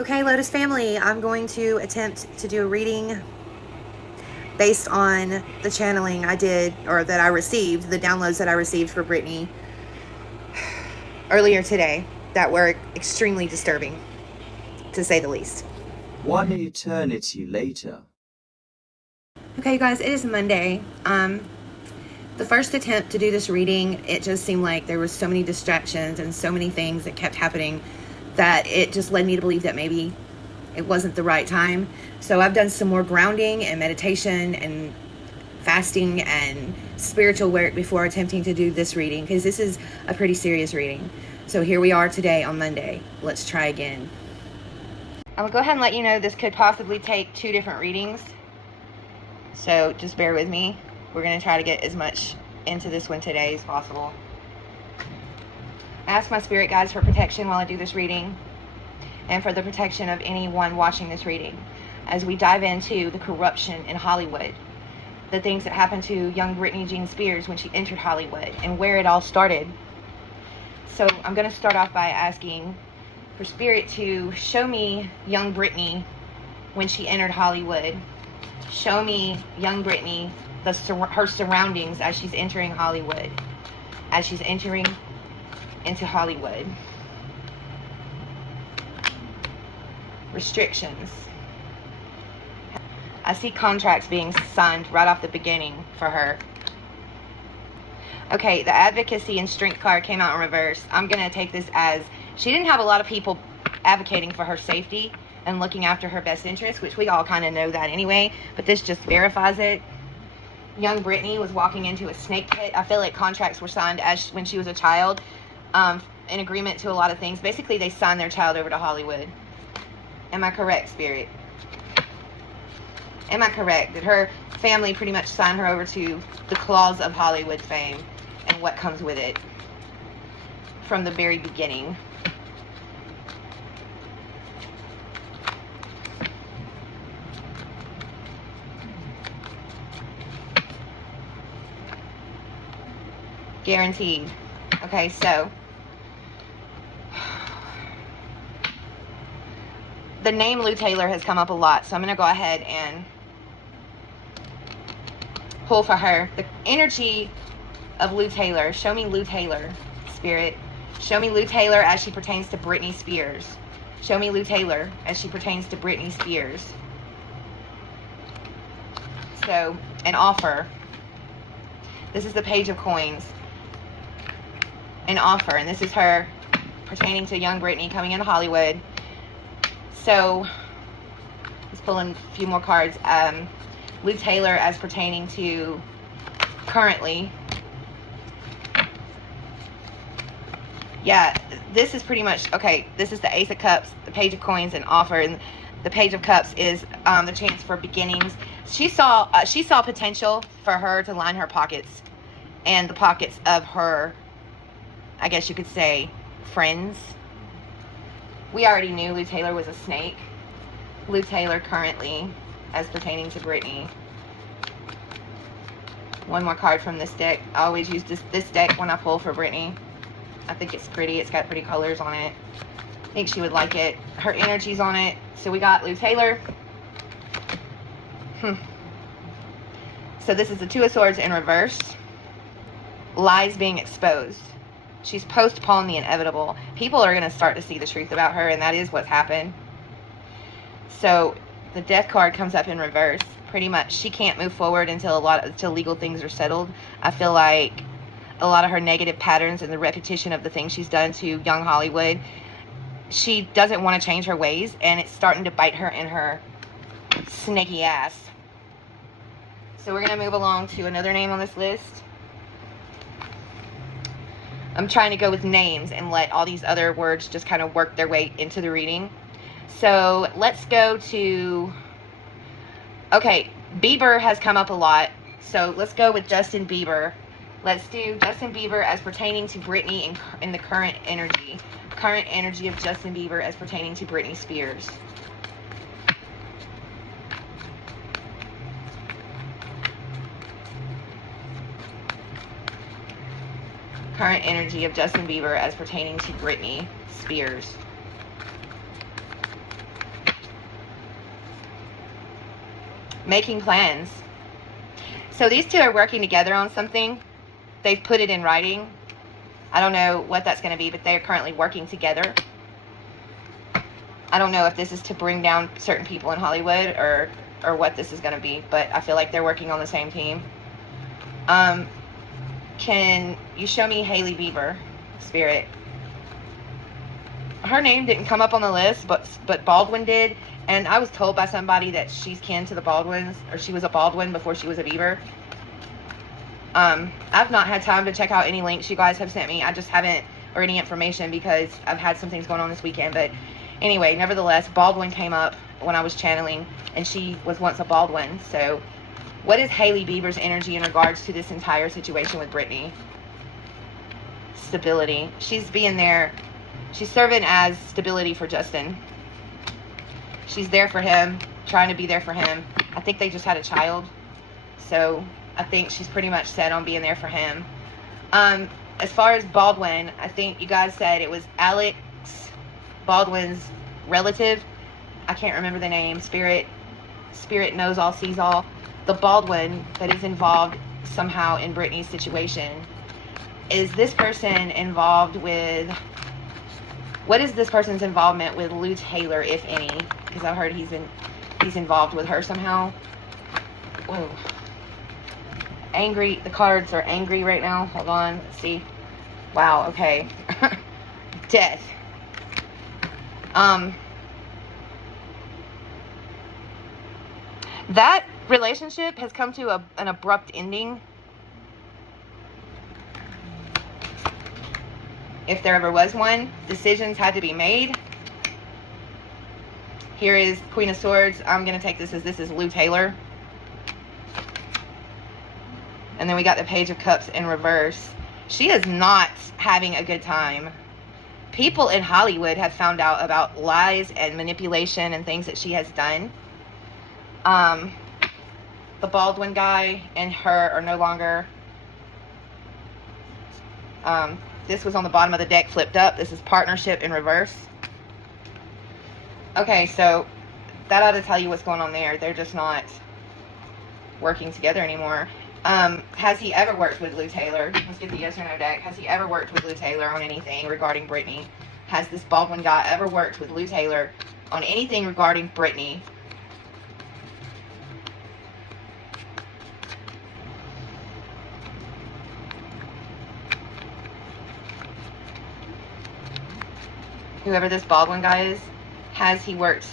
Okay, Lotus family, I'm going to attempt to do a reading based on the channeling I did, or that I received, the downloads that I received for Britney earlier today that were extremely disturbing, to say the least. One eternity later. Okay, you guys, it is Monday. The first attempt to do this reading, it just seemed like there were so many distractions and so many things that kept happening that it just led me to believe that maybe it wasn't the right time. So I've done some more grounding and meditation and fasting and spiritual work before attempting to do this reading, because this is a pretty serious reading. So here we are today on Monday. Let's try again. I'm gonna go ahead and let you know this could possibly take 2 different readings, so just bear with me. We're gonna try to get as much into this one today as possible. I ask my spirit guides for protection while I do this reading, and for the protection of anyone watching this reading, as we dive into the corruption in Hollywood, the things that happened to young Britney Jean Spears when she entered Hollywood, and where it all started. So I'm going to start off by asking for Spirit to show me young Britney when she entered Hollywood. Show me young Britney, her surroundings as she's entering Hollywood, as she's entering into Hollywood. Restrictions. I see contracts being signed right off the beginning for her. Okay, the advocacy and strength card came out in reverse. I'm going to take this as she didn't have a lot of people advocating for her safety and looking after her best interests, which we all kind of know that anyway, but this just verifies it. Young Britney was walking into a snake pit. I feel like contracts were signed when she was a child, in agreement to a lot of things. Basically, they signed their child over to Hollywood. Am I correct, Spirit? Am I correct? Did her family pretty much sign her over to the claws of Hollywood fame and what comes with it from the very beginning? Guaranteed. Okay, so the name Lou Taylor has come up a lot, so I'm going to go ahead and pull for her. The energy of Lou Taylor. Show me Lou Taylor, Spirit. Show me Lou Taylor as she pertains to Britney Spears. Show me Lou Taylor as she pertains to Britney Spears. So, an offer. This is the Page of Coins. An offer, and this is her pertaining to young Britney coming into Hollywood. So, let's pull in a few more cards. Lou Taylor as pertaining to currently. Yeah, this is pretty much, okay, this is the Ace of Cups, the Page of Coins, and offer, and the Page of Cups is the chance for beginnings. She saw potential for her to line her pockets and the pockets of her, I guess you could say, friends. We already knew Lou Taylor was a snake. Lou Taylor currently as pertaining to Britney. One more card from this deck. I always use this deck when I pull for Britney. I think it's pretty. It's got pretty colors on it. I think she would like it. Her energy's on it. So we got Lou Taylor. So this is the Two of Swords in reverse. Lies being exposed. She's postponed the inevitable. People are going to start to see the truth about her, and that is what's happened. So the Death card comes up in reverse. Pretty much she can't move forward until legal things are settled. I feel like a lot of her negative patterns and the repetition of the things she's done to young Hollywood, she doesn't want to change her ways, and it's starting to bite her in her snaky ass. So we're going to move along to another name on this list. I'm trying to go with names and let all these other words just kind of work their way into the reading. So let's go to, okay, Bieber has come up a lot. So let's go with Justin Bieber. Let's do Justin Bieber as pertaining to Britney in the current energy. Current energy of Justin Bieber as pertaining to Britney Spears. Current energy of Justin Bieber as pertaining to Britney Spears. making plans. So these two are working together on something. They've put it in writing. I don't know what that's going to be, but they're currently working together. I don't know if this is to bring down certain people in Hollywood or what this is going to be, but I feel like they're working on the same team. Can you show me Hailey Bieber, Spirit? Her name didn't come up on the list, but Baldwin did, and I was told by somebody that she's kin to the Baldwins, or she was a Baldwin before she was a Bieber. I've not had time to check out any links you guys have sent me. I just haven't, or any information, because I've had some things going on this weekend. But anyway, nevertheless, Baldwin came up when I was channeling, and she was once a Baldwin. So what is Hailey Bieber's energy in regards to this entire situation with Britney? Stability. She's being there. She's serving as stability for Justin. She's there for him, trying to be there for him. I think they just had a child. So I think she's pretty much set on being there for him. As far as Baldwin, I think you guys said it was Alex Baldwin's relative. I can't remember the name. Spirit knows all, sees all. The Baldwin that is involved somehow in Britney's situation. Is this person involved with... What is this person's involvement with Lou Taylor, if any? Because I've heard he's involved with her somehow. Whoa. Angry. The cards are angry right now. Hold on. Let's see. Wow. Okay. Death. That relationship has come to an abrupt ending. If there ever was one, decisions had to be made. Here is Queen of Swords. I'm going to take this is Lou Taylor. And then we got the Page of Cups in reverse. She is not having a good time. People in Hollywood have found out about lies and manipulation and things that she has done. The Baldwin guy and her are no longer... this was on the bottom of the deck, flipped up. This is partnership in reverse. Okay, so that ought to tell you what's going on there. They're just not working together anymore. Has he ever worked with Lou Taylor? Let's get the yes or no deck. Has he ever worked with Lou Taylor on anything regarding Britney? Has this Baldwin guy ever worked with Lou Taylor on anything regarding Britney? Whoever this Baldwin guy is, has he worked?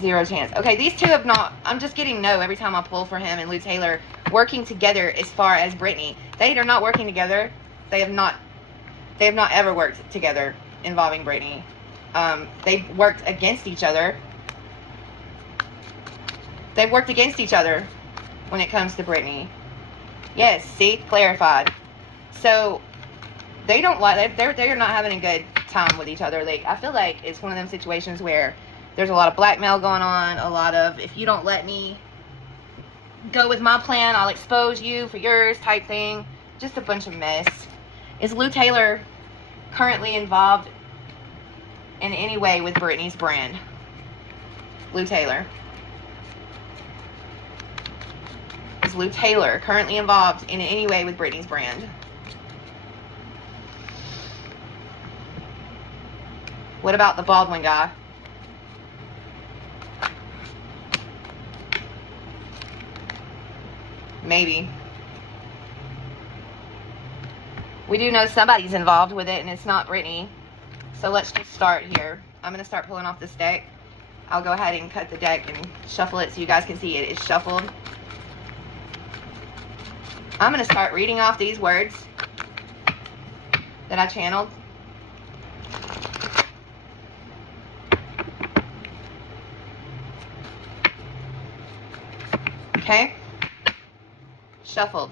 Zero chance. Okay, these two have not... I'm just getting no every time I pull for him and Lou Taylor working together as far as Britney. They are not working together. They have not ever worked together involving Britney. They've worked against each other. They've worked against each other when it comes to Britney. Yes, see? Clarified. So, they don't like... They're not having a good time with each other. Like, I feel like it's one of them situations where there's a lot of blackmail going on. A lot of, if you don't let me go with my plan, I'll expose you for yours type thing. Just a bunch of mess. Is Lou Taylor currently involved in any way with Britney's brand? Lou Taylor. Is Lou Taylor currently involved in any way with Britney's brand? What about the Baldwin guy? Maybe. We do know somebody's involved with it, and it's not Britney. So let's just start here. I'm going to start pulling off this deck. I'll go ahead and cut the deck and shuffle it so you guys can see it is shuffled. I'm going to start reading off these words that I channeled. Okay? Shuffled.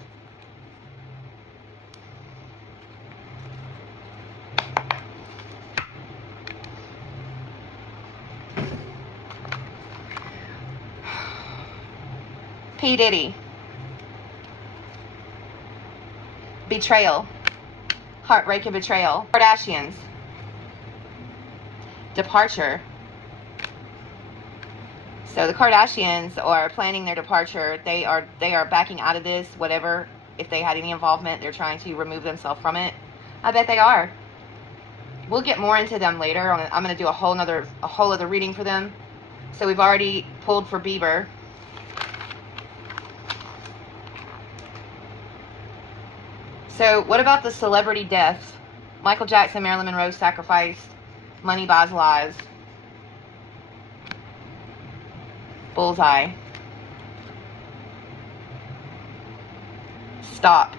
P. Diddy. Betrayal. Heartbreak and betrayal. Kardashians. Departure. So the Kardashians are planning their departure. They are backing out of this, whatever. If they had any involvement, they're trying to remove themselves from it. I bet they are. We'll get more into them later. I'm going to do a whole other reading for them. So we've already pulled for Bieber. So what about the celebrity deaths? Michael Jackson, Marilyn Monroe sacrificed. Money buys lies. Bullseye. Stop.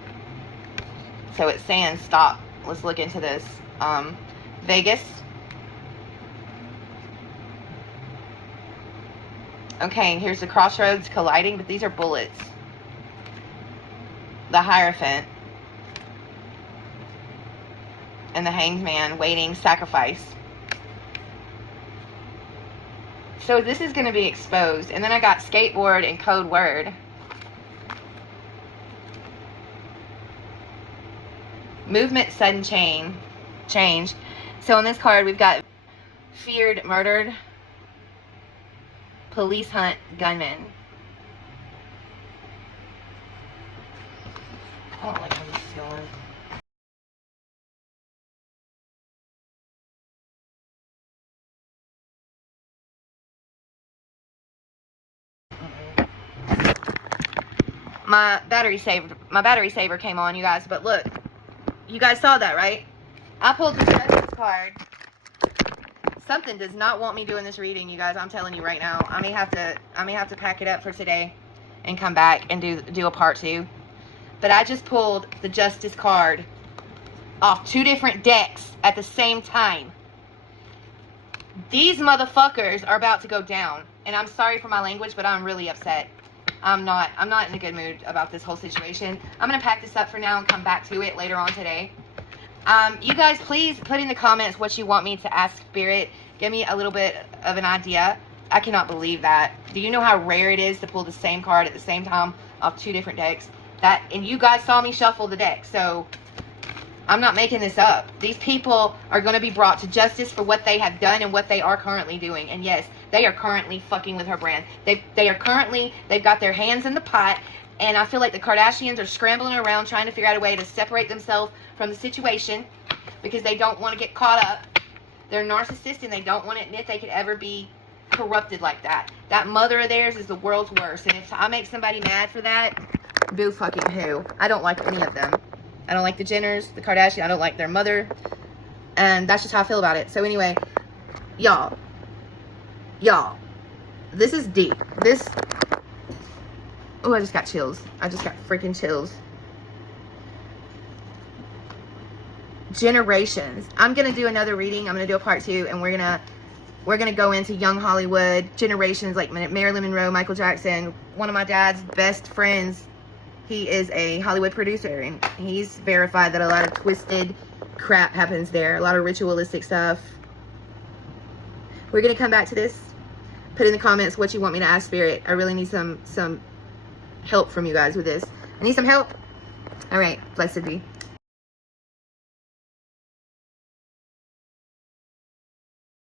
So it's saying stop. Let's look into this. Vegas. Okay, here's the crossroads colliding, but these are bullets. The Hierophant. And the Hanged Man, waiting, sacrifice. So this is going to be exposed. And then I got skateboard and code word. Movement, sudden change. So on this card, we've got feared, murdered, police hunt, gunman. I don't like how this is going. My battery saver came on, you guys. But look, you guys saw that, right? I pulled the Justice card. Something does not want me doing this reading, you guys. I'm telling you right now. I may have to pack it up for today and come back and do a part 2. But I just pulled the Justice card off 2 different decks at the same time. These motherfuckers are about to go down. And I'm sorry for my language, but I'm really upset. I'm not in a good mood about this whole situation. I'm going to pack this up for now and come back to it later on today. You guys, please put in the comments what you want me to ask Spirit. Give me a little bit of an idea. I cannot believe that. Do you know how rare it is to pull the same card at the same time off 2 different decks? And you guys saw me shuffle the deck, so I'm not making this up. These people are going to be brought to justice for what they have done and what they are currently doing. And yes, they are currently fucking with her brand. They've got their hands in the pot. And I feel like the Kardashians are scrambling around trying to figure out a way to separate themselves from the situation because they don't want to get caught up. They're narcissists and they don't want to admit they could ever be corrupted like that. That mother of theirs is the world's worst. And if I make somebody mad for that, boo fucking who. I don't like any of them. I don't like the Jenners, the Kardashians. I don't like their mother. And that's just how I feel about it. So anyway, y'all, this is deep. Oh, I just got chills. I just got freaking chills. Generations. I'm going to do another reading. I'm going to do a part 2. And we're going to go into young Hollywood. Generations like Marilyn Monroe, Michael Jackson. One of my dad's best friends. He is a Hollywood producer. And he's verified that a lot of twisted crap happens there. A lot of ritualistic stuff. We're going to come back to this. Put in the comments what you want me to ask Spirit. I really need some help from you guys with this. I need some help. All right. Blessed be.